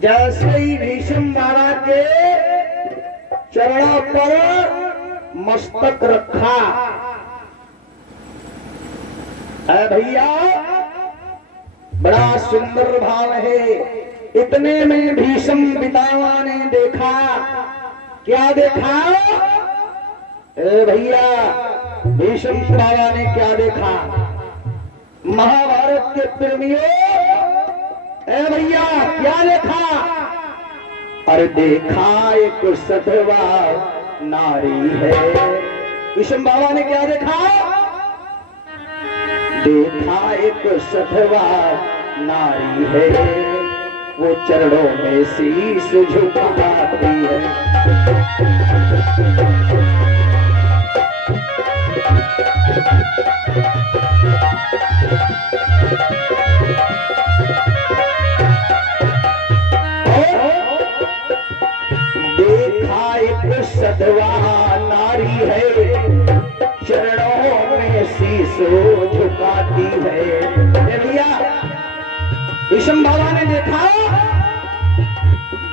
जैसे ही भीष्म बाबा के चरणों पर मस्तक रखा है भैया, बड़ा सुंदर भाव है। इतने में भीष्म पितामह ने देखा, क्या देखा भैया? भीष्म बाबा ने क्या देखा? महाभारत के प्रेमियों, भैया क्या देखा? अरे देखा एक सधवा नारी है। भीष्म बाबा ने क्या देखा? देखा एक सधवा नारी है, वो चरणों में शीश झुकाती है। देखा एक सधवा नारी है, चरणों में शीश झुकाती है। भैया भीष्म बाबा ने देखा,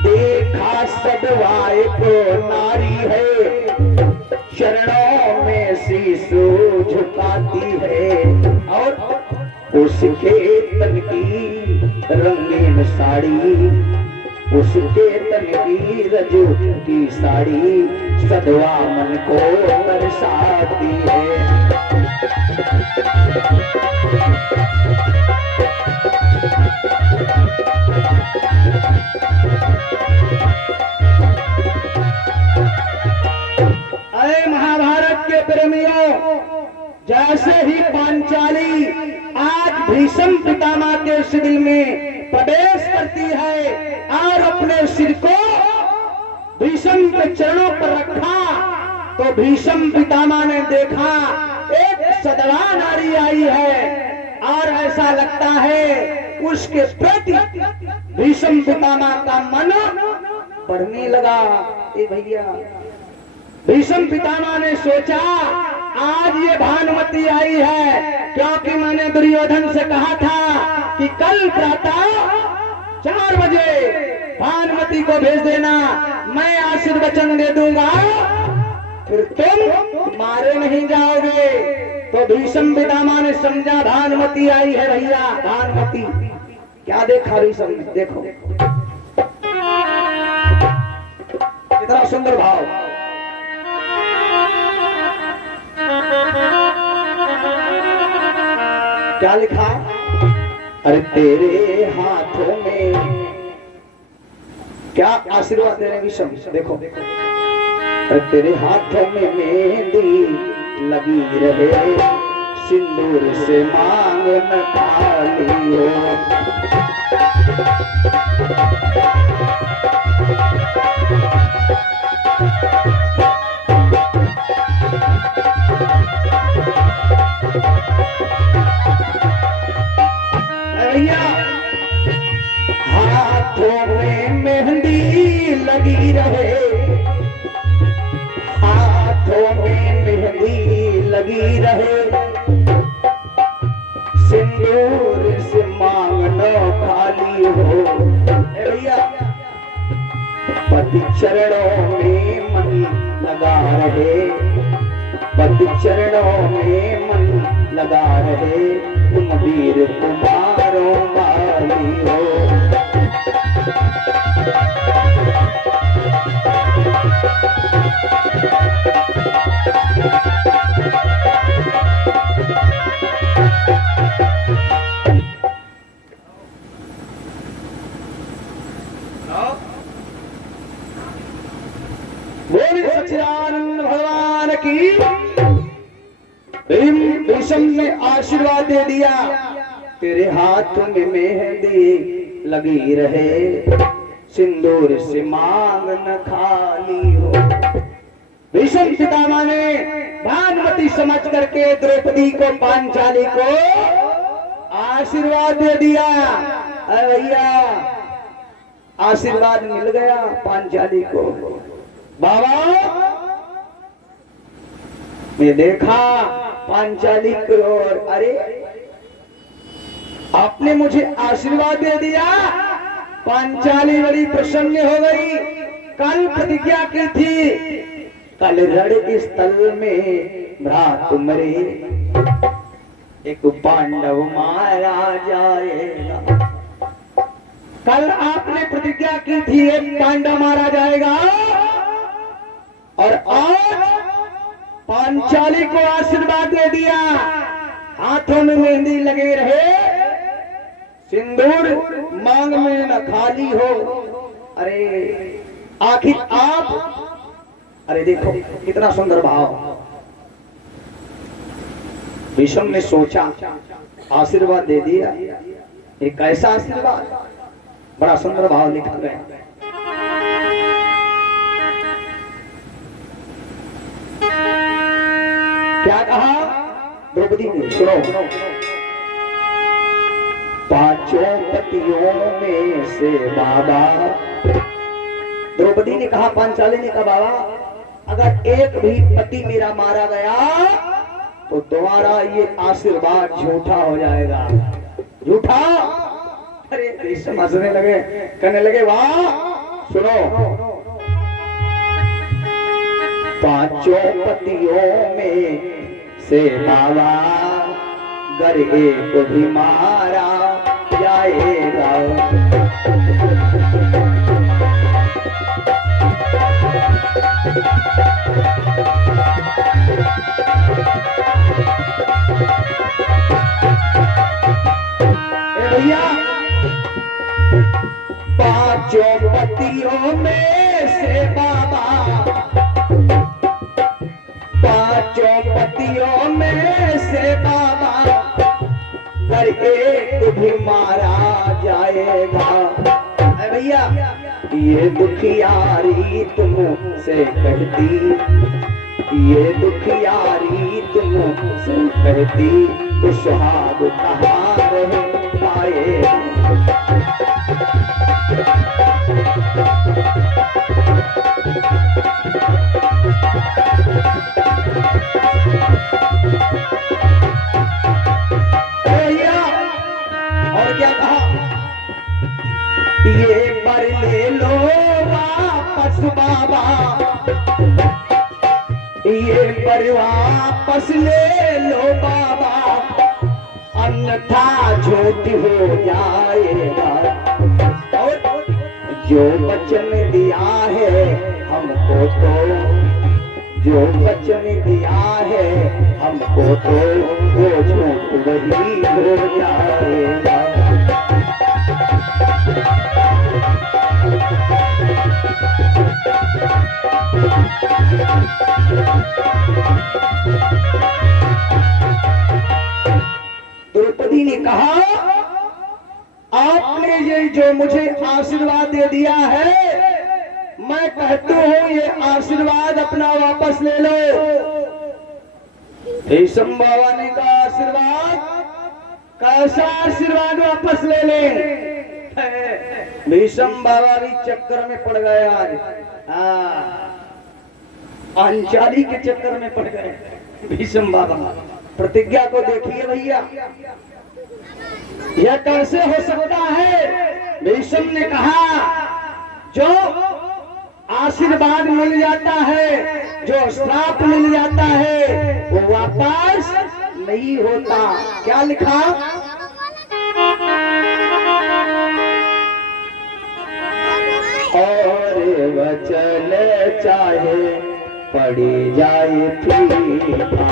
देखा सधवा एक नारी है, चरणों में शीश झुकाती है, और उसके तन की रंगीन साड़ी, उसके तन की रजू की साड़ी सधवा मन को तरसाती है। अरे महाभारत के प्रेमियों, जैसे ही पांचाली आज भीष्म पितामह के शिविर में प्रवेश करती है और अपने सिर को भीष्म के चरणों पर रखा, तो भीष्म पितामह ने देखा एक सधवा नारी आई है, और ऐसा लगता है उसके प्रति भीष्म पितामह का मन बढ़ने लगा। ए भैया, भीष्म पितामह ने सोचा आज ये भानुमति आई है, क्योंकि मैंने दुर्योधन से कहा था कि कल प्रातः 4 बजे भानुमति को भेज देना, मैं आशीर्वचन दे दूंगा, फिर तुम मारे नहीं जाओगे। तो भीष्म पितामह ने समझा भानुमति आई है भैया। भानुमति क्या देखा भीष्म ने? देखो कितना सुंदर भाव। क्या लिखा? अरे तेरे हाथों में क्या आशीर्वाद दे रहे विषम? देखो अरे तेरे हाथों में मेहंदी लगी रहे, सिंदूर से मांग न खाली हो। हाथों में मेहंदी लगी रहे, हाथों में मेहंदी लगी रहे, सिंदूर से मांगना खाली हो। भैया पति चरणों में मन लगा रहे, पति चरणों में मन लगा रहे, तुम वीर कुमारों वाली हो। बोलिए सच्चिदानंद भगवान की। भीष्म ने आशीर्वाद दे दिया, तेरे हाथ में मेहंदी लगी रहे, सिंदूर से मांग न खाली हो। भीष्म पितामह ने भानुमति समझ करके द्रौपदी को, पांचाली को आशीर्वाद दे दिया। अरे भैया आशीर्वाद मिल गया पांचाली को। बाबा मैं देखा पांचाली को, अरे आपने मुझे आशीर्वाद दे दिया, पांचाली बड़ी प्रसन्न हो गई। कल प्रतिज्ञा की थी, कल रण स्थल में भ्रात मरे, एक पांडव मारा जाएगा। कल आपने प्रतिज्ञा की थी एक पांडव मारा जाएगा, और आज पांचाली को आशीर्वाद दे दिया। हाथों में मेहंदी लगे रहे, सिंदूर मांग में न खाली हो। अरे आखिर आप, अरे देखो कितना सुंदर भाव। भीष्म ने सोचा, आशीर्वाद दे दिया, एक कैसा आशीर्वाद, बड़ा सुंदर भाव लिखा गया। क्या कहा द्रौपदी ने, सुनो। पांचों पतियों में से बाबा, द्रौपदी ने कहा, पांचाली ने कहा, बाबा अगर एक भी पति मेरा मारा गया तो तुम्हारा ये आशीर्वाद झूठा हो जाएगा। झूठा? अरे समझने लगे, कहने लगे, वाह सुनो। पांचों पतियों में से बाबा गर एक भी मारा जाएगा। भैया, पांचों पतियों में से बाबा, पांचों पतियों में से बाबा घर एक भी मारा जाएगा। भैया, ये दुखियारी तुमसे कहती, ये दुखियारी तुमसे कहती, तो सुहाग कहाँ रह पाए। और क्या कहा, ये पर ले लो वापस बाबा, ये पर वापस ले लो बाबा, अन्यथा झूठ हो जाएगा। और जो वचन दिया है हमको, तो जो वचन दिया है हमको, तो वो झूठ वही हो जाएगा। द्रौपदी ने कहा, आपने ये जो मुझे आशीर्वाद दे दिया है, मैं कहती हूँ ये आशीर्वाद अपना वापस ले लो। भीष्म बाबा ने कहा, आशीर्वाद? कैसा आशीर्वाद वापस ले ले? भीष्म बाबा भी चक्कर में पड़ गए आज। पांचाली के चक्कर में पड़ गए भीष्म बाबा। प्रतिज्ञा को देखिए भैया, यह कैसे हो सकता है? भीष्म ने कहा, जो आशीर्वाद मिल जाता है, जो श्राप मिल जाता है, वो वापस नहीं होता। क्या लिखा? और वचन चाहे पड़ी जाए फीका,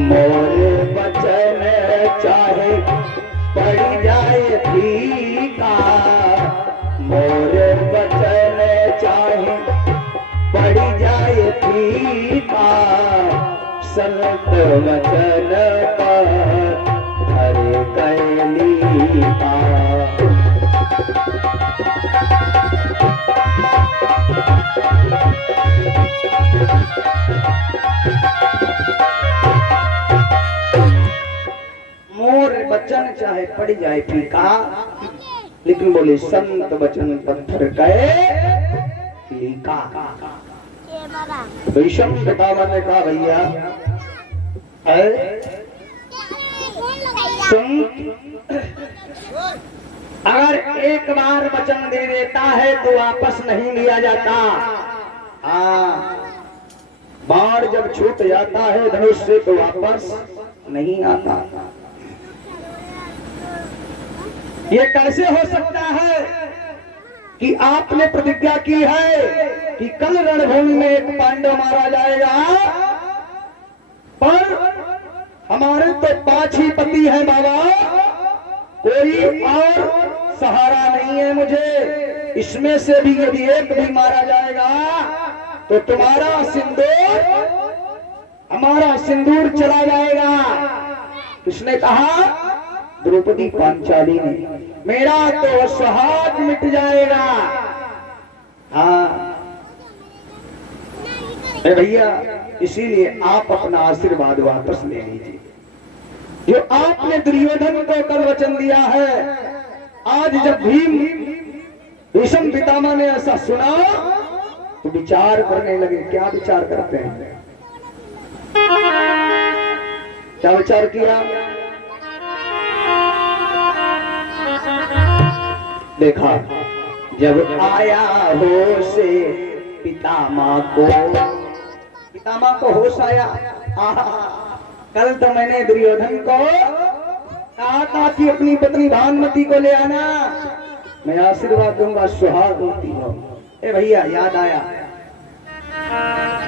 मोरे वचन चाहे पड़ जाए फीका, मोरे वचन चाहे पड़ जाए फीका, संत वचन पर हरे कैली का। मोर वचन चाहे पड़ जाए फीका, लेकिन बोले संत वचन पत्थर कहे लीका। भीष्म पितामह ने कहा भैया सुन, अगर एक बार वचन दे देता है तो वापस नहीं लिया जाता। बाण जब छूट जाता है धनुष से तो वापस नहीं आता। ये कैसे हो सकता है कि आपने प्रतिज्ञा की है कि कल रणभूमि में एक पांडव मारा जाएगा, पर हमारे तो 5 ही पति है बाबा, कोई और सहारा नहीं है मुझे। इसमें से भी यदि एक भी मारा जाएगा तो तुम्हारा सिंदूर, हमारा सिंदूर चला जाएगा। किसने कहा? द्रौपदी पांचाली ने। मेरा तो सुहाग मिट जाएगा। हाँ भैया, इसीलिए आप अपना आशीर्वाद वापस ले लीजिए। जो आपने दुर्योधन को कल वचन दिया है, आज जब भीष्म पितामह ने ऐसा सुना तो विचार करने लगे। क्या विचार करते हैं? क्या विचार किया? देखा, जब आया होश पितामह को होश आया। कल तो मैंने दुर्योधन को कहा था कि अपनी पत्नी भानुमति को ले आना, मैं आशीर्वाद दूंगा, सुहाग होती हो। ए भैया, याद आया,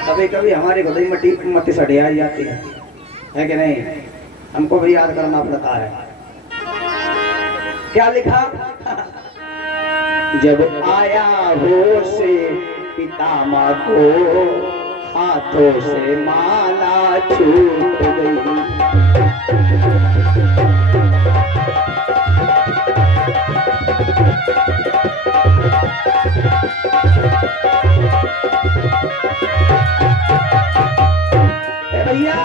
कभी कभी हमारी गोदी मती सड़ियाई जाती है कि नहीं? हमको भी याद करना पड़ता है। क्या लिखा? जब आया होश पितामह को, हाथों से माला छूट गई। भैया,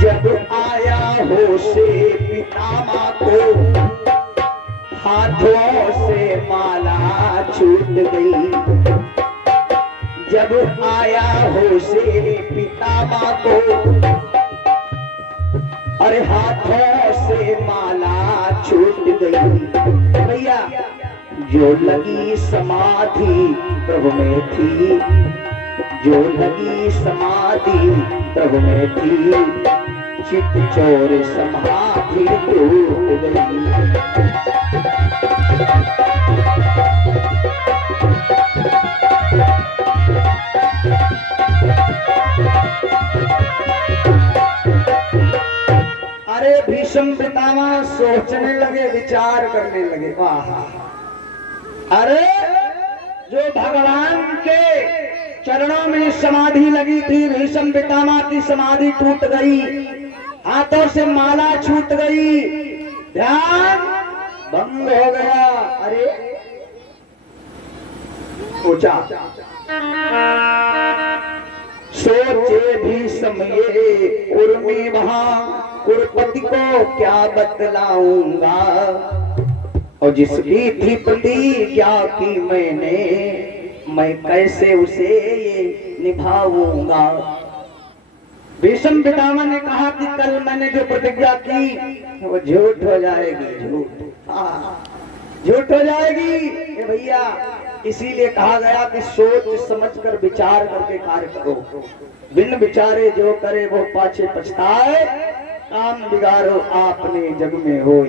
जब आया होश पितामह को, हाथों से माला छूट गई। जब आया होश पितामह को, अरे हाथों से माला छूट गई। भैया, जो लगी समाधि प्रभु में थी, जो लगी समाधि प्रभु में थी, चित चोर समाधि टूट गई। अरे भीष्म पितामह सोचने लगे, विचार करने लगे। वाह! अरे जो भगवान के चरणों में समाधि लगी थी, भीष्म पितामह की समाधि टूट गई, हाथों से माला छूट गई, ध्यान भंग हो गया। अरे सोचा, सोचे भी समय उर्मी वहां, कुरपति को क्या बतलाऊंगा, और जिसकी थी प्रतिज्ञा की मैंने, मैं कैसे उसे ये निभाऊंगा। भीष्म पितामह ने कहा कि कल मैंने जो प्रतिज्ञा की वो झूठ हो जाएगी, झूठ हो जाएगी। भैया, इसीलिए कहा गया कि सोच समझकर विचार करके कार्य करो। बिन विचारे जो करे वो पाछे पछताए, काम बिगाड़ो आपने जग में हो।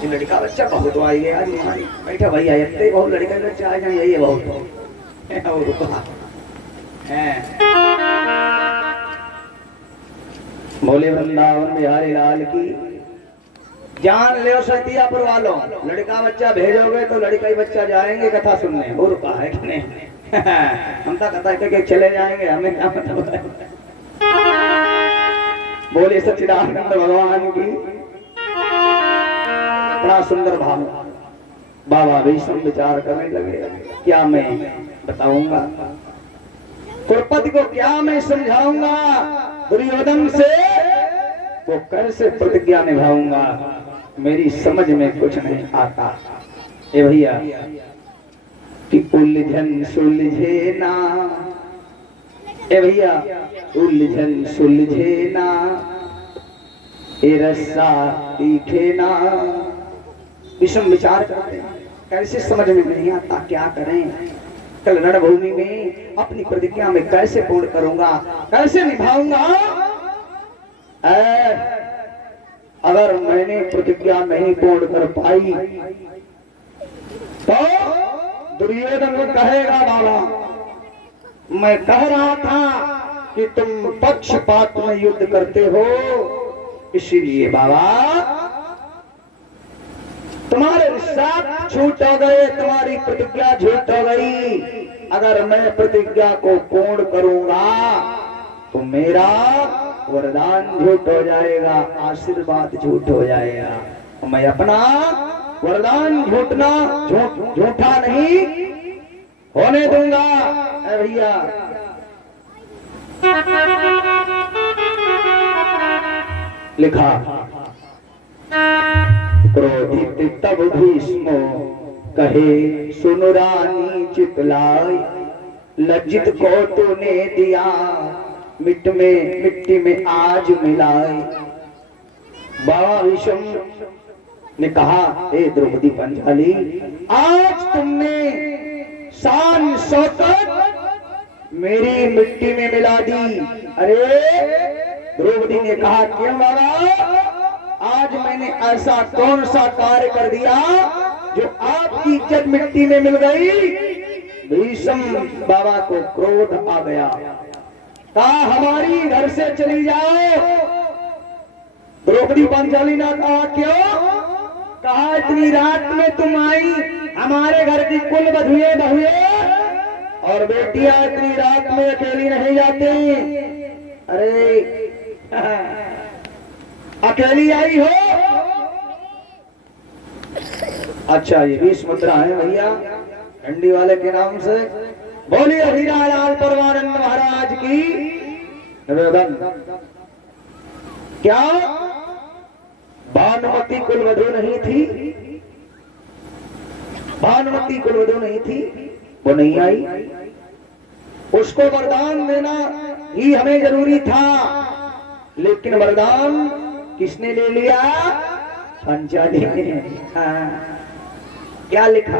ये लड़का बच्चा बहुत आई है आज हमारी। बैठा भैया, इतने बहुत लड़का बच्चा आ जाए, यही बहुत बोले वृंदावन बिहारी लाल की। जान ले सतियापुर वालों, लड़का बच्चा भेजोगे तो लड़का ही बच्चा जाएंगे कथा सुनने। और रुका है कि नहीं? हम तो कथा करके चले जाएंगे, हमें क्या मतलब है। बोले सच्चिदानंद भगवान की। बड़ा सुंदर भाव। बाबा भीष्म विचार करने लगे, क्या मैं बताऊंगा? द्रौपदी को क्या मैं समझाऊंगा, दुर्योधन से वो कैसे प्रतिज्ञा निभाऊंगा, मेरी समझ में कुछ नहीं आता। ए भैया कि उलझन सुलझे ना, ए भैया उलझन सुलझे ना, ए रस्सा दिखे ना। विषम विचार करते हैं, कैसे समझ में नहीं आता, क्या करें। कल रणभूमि में अपनी प्रतिज्ञा में कैसे पूर्ण करूंगा, कैसे निभाऊंगा। अगर मैंने प्रतिज्ञा नहीं पूर्ण कर पाई तो दुर्योधन कहेगा बाबा मैं कह रहा था कि तुम पक्षपात में युद्ध करते हो, इसीलिए बाबा तुम्हारे साथ झूठ हो गए, तुम्हारी प्रतिज्ञा झूठ हो गई। अगर मैं प्रतिज्ञा को पूर्ण करूंगा तो मेरा वरदान झूठ हो जाएगा, आशीर्वाद झूठ हो जाएगा। मैं अपना वरदान झूठा नहीं होने दूंगा। भैया लिखा क्रोधित तब भीष्मो कहे सुन रानी चितलाई, लज्जित को तूने दिया मिट्टी में आज मिलाई। बाबा भीष्म ने कहा हे द्रौपदी पंचाली, आज तुमने शान शौकत मेरी मिट्टी में मिला दी। अरे द्रौपदी ने कहा क्यों बाबा, आज मैंने ऐसा कौन सा कार्य कर दिया जो आपकी इज्जत मिट्टी में मिल गई। भीष्म बाबा को क्रोध आ गया, कहा हमारी घर से चली जाओ। द्रौपदी पंचाली ने कहा क्यों, कहा इतनी रात में तुम आई, हमारे घर की कुल बहुए और बेटियां इतनी रात में अकेली नहीं जाती। अरे अकेली आई हो। अच्छा ये 20 मुद्रा है भैया डंडी वाले के नाम से। बोलिए हीरालाल परमानंद महाराज की निवेदन। क्या भानुमति कुलवधू नहीं थी, भानुमति कुलवधू नहीं थी, वो नहीं आई। उसको वरदान देना ही हमें जरूरी था, लेकिन वरदान किसने ले लिया, पंचाली ने। हाँ। क्या लिखा,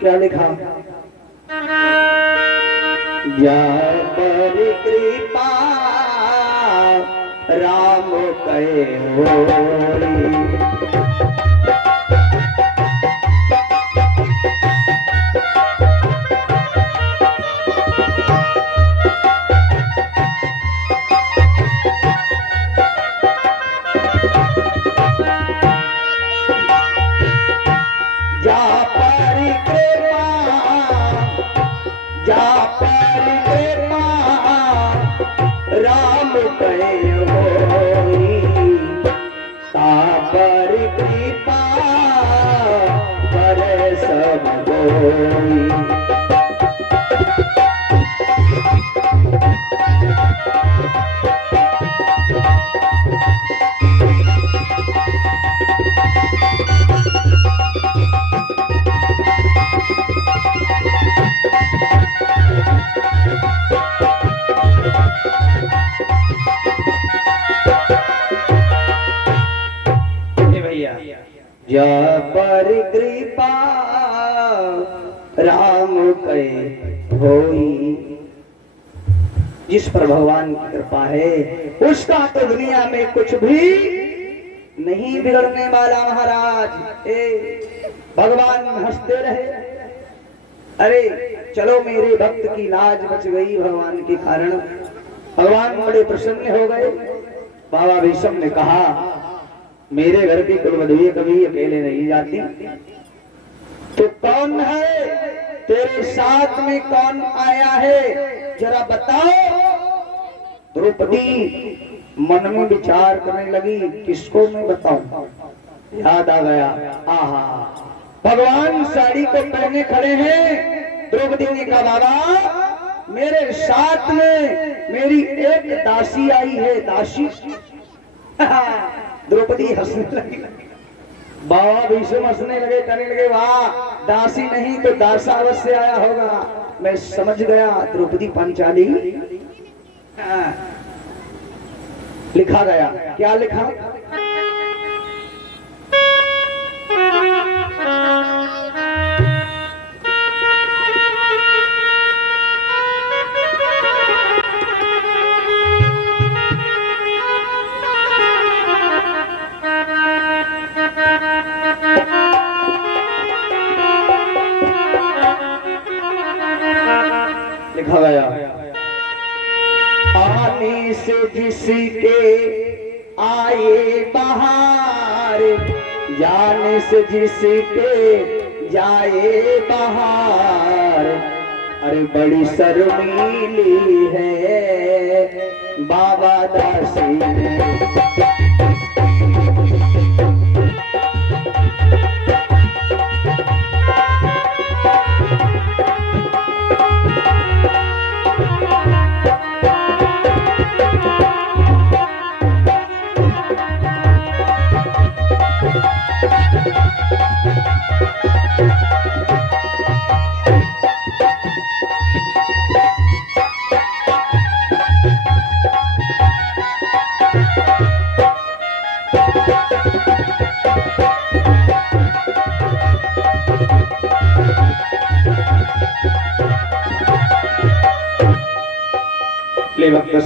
क्या लिखा, या पर कृपा राम कहे होई। जा पर कृपा राम कहे होई। जिस पर भगवान की कृपा है उसका तो दुनिया में कुछ भी नहीं बिगड़ने वाला। महाराज भगवान हंसते रहे, अरे चलो मेरे भक्त की लाज बच गई भगवान के कारण। भगवान बड़े प्रसन्न हो गए। बाबा भीष्म ने कहा मेरे घर की कुलवधू कभी अकेले नहीं जाती, तो कौन है तेरे साथ में, कौन आया है जरा बताओ। द्रौपदी मन में विचार करने लगी, किसको मैं बताऊं। याद आ गया, आहा भगवान साड़ी को पहने खड़े हैं। द्रौपदी ने कहा बाबा मेरे साथ में मेरी एक दासी आई है, दासी। द्रौपदी हंसने लगी, बाबा भीष्म हंसने लगे, कहने लगे वाह दासी नहीं तो दासा अवश्य आया होगा। मैं समझ गया द्रौपदी पांचाली। लिखा गया, क्या लिखा, लिखा गया आने से जिसके आए बहार, जाने से जिसके जाए बहार। अरे बड़ी शर्मीली है बाबा दासी।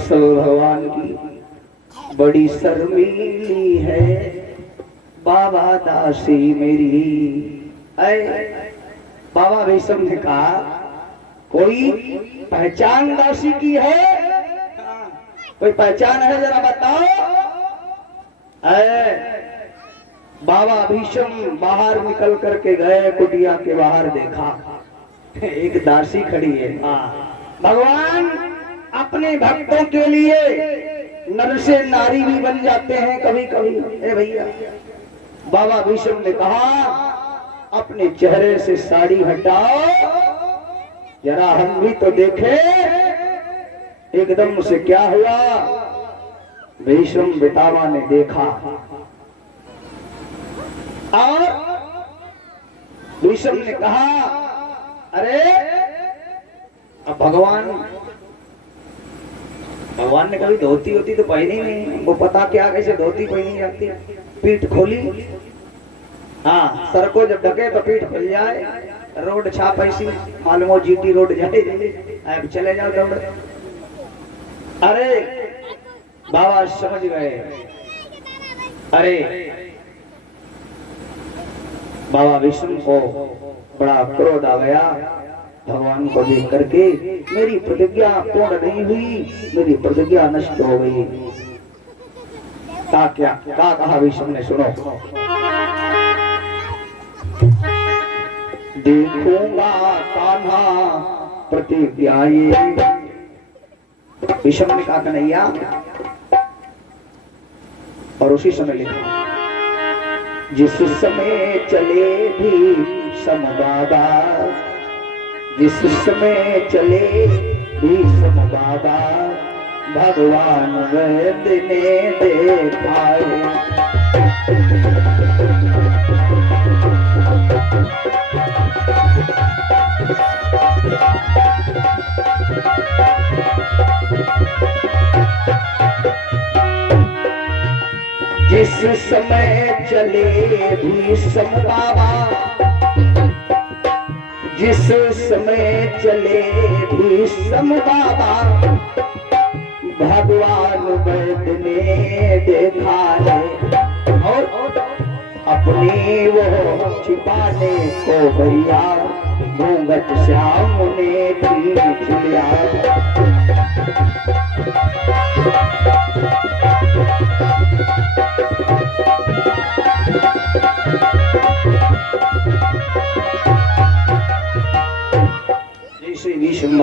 भगवान की बड़ी शर्मीली है बाबा दासी मेरी। बाबा भीष्म ने कहा कोई पहचान दासी की है, कोई पहचान है जरा बताओ। बाबा भीष्म बाहर निकल करके गए, कुटिया के बाहर देखा एक दासी खड़ी है। भगवान अपने भक्तों के लिए नर से नारी भी बन जाते हैं कभी कभी। ए भैया, बाबा भीष्म ने कहा अपने चेहरे से साड़ी हटाओ, जरा हम भी तो देखे एकदम से क्या हुआ। भीष्म पितामह ने देखा और भीष्म ने कहा अरे अब भगवान ने कभी धोती होती तो पहनी नहीं, वो पता क्या कैसे धोती पहनी जाती। पीठ खोली, हाँ सर को जब ढके तो पीठ खुल जाए, रोड छाप ऐसी मालूम हो जीटी रोड जाए, अब चले जाओ दौड़। अरे बाबा समझ गए, अरे बाबा विष्णु को बड़ा क्रोध आ गया भगवान को देख करके। मेरी प्रतिज्ञा पूर्ण नहीं हुई, मेरी प्रतिज्ञा नष्ट हो गई। क्या कहा विष्णु ने, सुनो। देखूंगा कान्हा प्रतिज्ञा ये, विष्णु ने कहा कन्हैया। और उसी समय लिखा जिस समय चले भी समबाबा, जिस समय चले भीष्म बाबा, भगवान वैद्य ने देखाए। जिस समय चले भीष्म बाबा, जिस समय चले भीष्म बाबा, भगवान वैद्य ने देखा है। और अपने वो छिपाने को भैया घूंघट श्याम ने खींच लिया।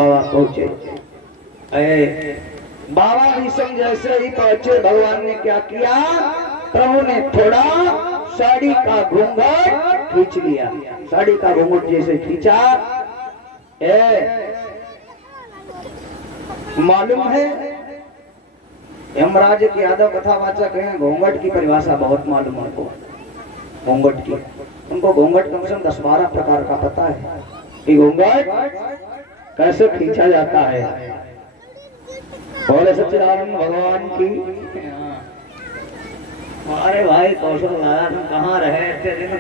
बाबा पहुंचे। बाबा भीष्म जैसे ही पहुंचे, भगवान ने क्या किया, प्रभु ने थोड़ा साड़ी का घूंघट खींच लिया। साड़ी का घूंघट जैसे खींचा, मालूम है यमराज के यादव कथावाचक हैं, घूंघट की परिभाषा बहुत मालूम है उनको। घूंघट की उनको घूंघट कम से कम 10-12 प्रकार का पता है कि घूंघट कैसे खींचा जाता है। बोले सच्चिदानंद भगवान की। अरे भाई कौशल लाला, तुम कहाँ रहे इतने दिन?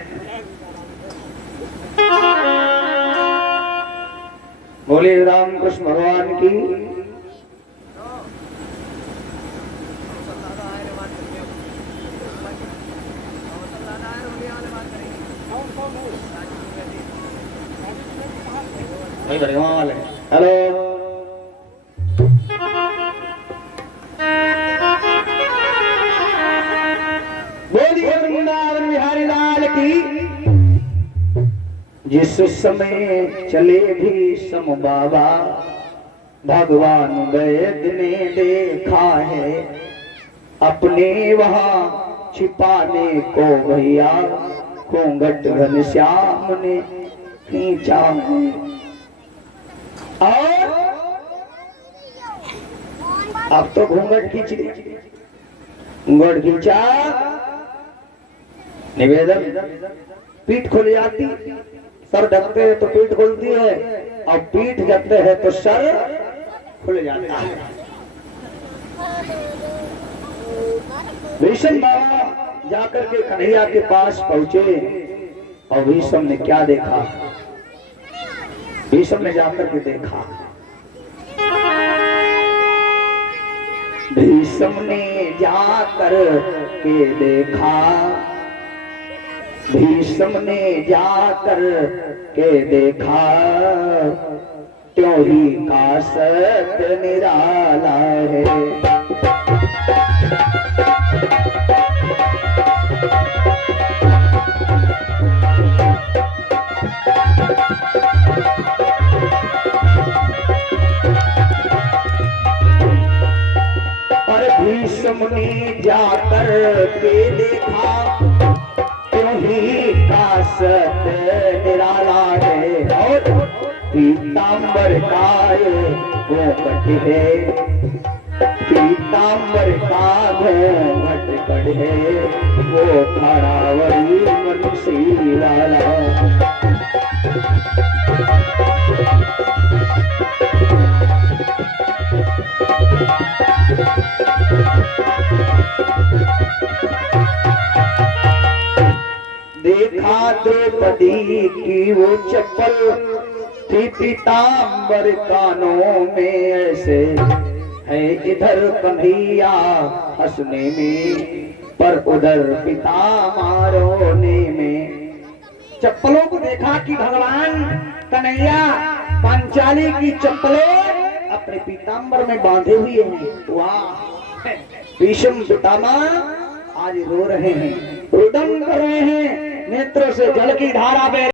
बोले रामकृष्ण भगवान की। हेलो, बोलिए वृंदावन बिहारी लाल की। जिस समय चले भी सम बाबा, भगवान वैद ने देखा है, अपने वहां छिपाने को भैया घूंघट घनश्याम ने खींचा है। और अब तो घूंघट खींच ली, घूंघट खींचा, निवेदन, पीठ खुल जाती। सर ढकते हैं तो पीठ खुलती है, और पीठ ढकते हैं तो सर खुल जाता है। भीष्म बाबा जाकर के कन्हैया के पास पहुंचे, और भीष्म ने क्या देखा, भीष्म ने जाकर के देखा, भीष्म ने जाकर के देखा, भीष्म ने जाकर के देखा, क्यों ही का सत्य निराला है। भीष्म ने जाकर के देखा, क्यों ही का सत्य निराला है। और पीतांबर का घूंघट है, पीतांबर का घूंघट कट है, वो खड़ावरी मनुष्य वाला। देखा द्रौपदी की वो चप्पल थी पीतांबर कानों में ऐसे, है इधर कन्हैया हंसने में, पर उधर पिता रोने में। चप्पलों को देखा कि भगवान कन्हैया पांचाली की चप्पलें अपने पीतांबर में बांधे हुए हैं। वाह, भीष्म पितामह आज रो रहे हैं, रुदन कर रहे हैं, नेत्रों से जल की धारा बह